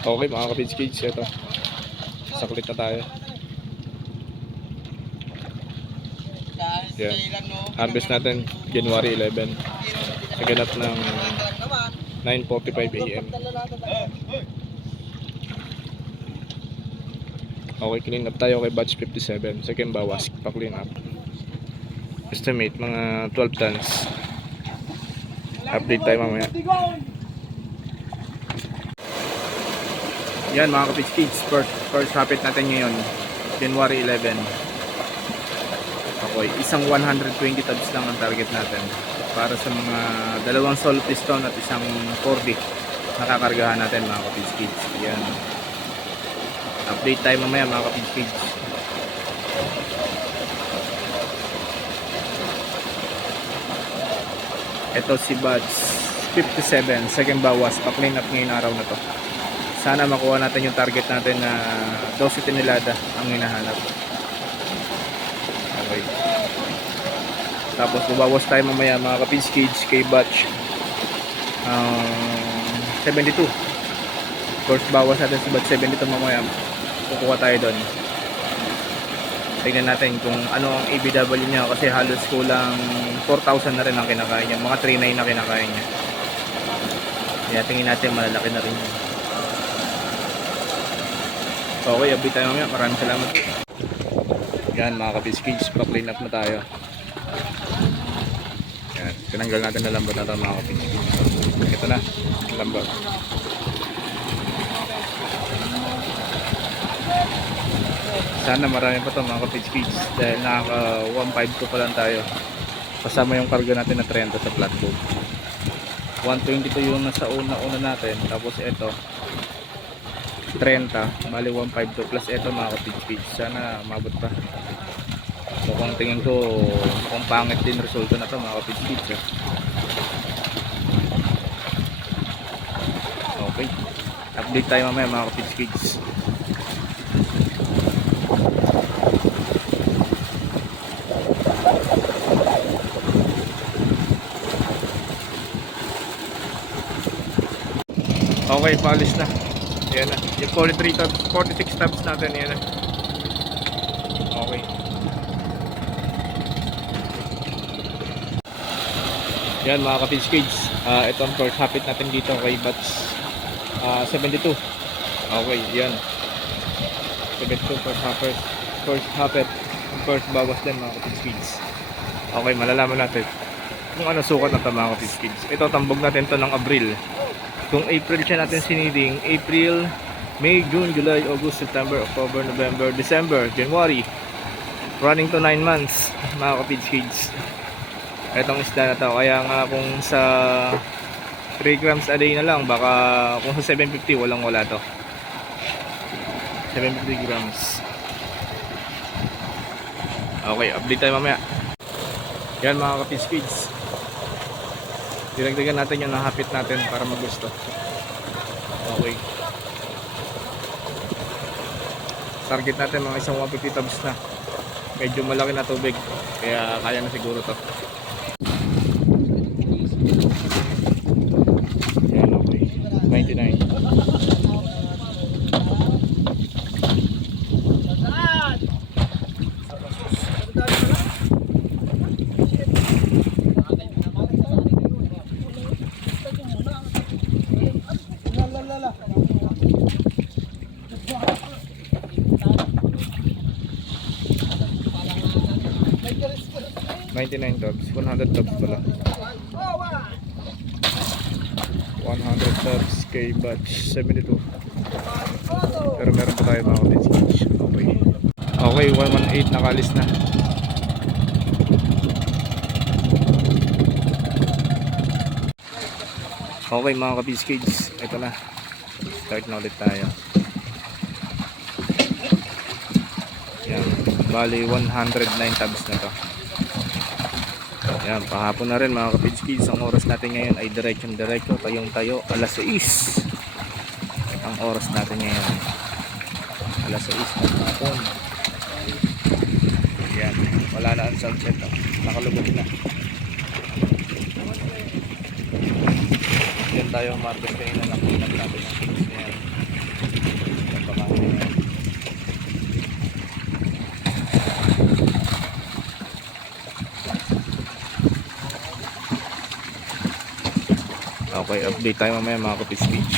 Okay mga ka-Page Kids, ito. Saklit na tayo. Yan. Harvest natin January 11. Sa ganap ng 9:45 AM. Okay, clean up tayo kay batch 57. Second bawas, pa-clean up. Estimate mga 12 tons. Update tayo mamaya. Yan mga ka-Page Kids, first hapit natin ngayon, January 11. Okay, isang 120 tabs lang ang target natin para sa mga dalawang solo piston at isang 4B nakakargahan natin mga ka-Page Kids. Yan. Update tayo mamaya mga ka-Page Kids. Ito si batch 57, second bawas, pa-clean up ngayong araw na to. Sana makuha natin yung target natin na 12 tonelada ang hinahanap. Okay. Tapos babawas tayo mamaya mga ka-Page Kids kay batch 72. First bawas natin sa batch 72 mamaya. Kukuha tayo doon. Tingnan natin kung ano ang ABW niya kasi halos kulang 4,000 na rin ang kinakain niya. Mga 3,900 na kinakain niya. Kaya tingin natin malalaki na rin yun. Okay, update tayo mamaya. Maraming salamat. Yan mga ka-Page Kids, pa-clean up na tayo. Yan, tinanggal natin na lambat na ito mga ka-Page Kids. Ito na, lambat. Sana marami pa ito mga ka-Page Kids dahil nakaka 152 pa lang tayo. Kasama yung karga natin na 30 sa flatboat. 122 yung nasa una natin. Tapos ito 30, bali 152 plus ito mga ka-Page Kids. Sana mabot pa. Mukhang tingin ko mukhang pangit din resulta na ito mga ka-Page Kids. Okay, update tayo mamaya mga ka-Page Kids. Okay, polish na. Yan na. Yung 43 tabs, 46 tabs natin, yan na. Okay. Yan mga ka-Page Kids. Ito ang first hapit natin dito kay batch 72. Okay, yan. 72 first hapit. First bawas din mga ka-Page Kids. Okay, malalaman natin kung ano sukat ng mga ka-Page Kids. Ito, tambog natin to ng Abril. Kung April siya natin siniding, April, May, June, July, August, September, October, November, December, January. Running to 9 months, mga ka-Page Kids. Itong isda na to. Kaya nga kung sa 3 grams a day na lang, baka kung sa 750, walang wala to. 750 grams. Okay, update tayo mamaya. Yan mga ka-Page Kids. Diragdagan natin yung nahapit natin para magusto. Okay. Target natin mga isang 150 tabs na. Medyo malaki na tubig. Kaya kaya na siguro to. Yan, okay. 99. Tabs, 100 tabs pala. 100 tabs kay batch 72. Pero meron pa tayo mga ka-Page Kids. Okay. Okay, 118 nakalis na. Okay mga ka-Page Kids, ito na. Start na ulit tayo. Yan, bali 109 tabs na to. Yan, pahapon na rin mga ka-Page Kids. Ang oras natin ngayon ay diretso tayong tayo alas 6. Ang oras natin ngayon alas 6 ng hapon. Yan, wala na ang sunset. Nakalubog na. Yan tayo market kanina, nakunan natin ang kilos. Yan. baka. Okay, update tayo mamaya mga ka-fish cage.